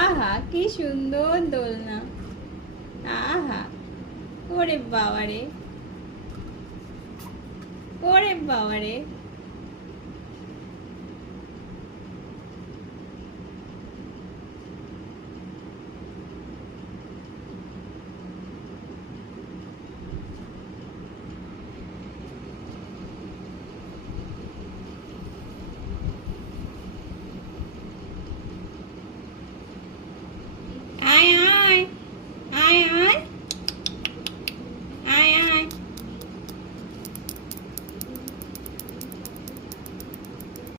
আহা কি সুন্দর দোলনা। আহা, ওরে বাবারে, ওরে বাবারে।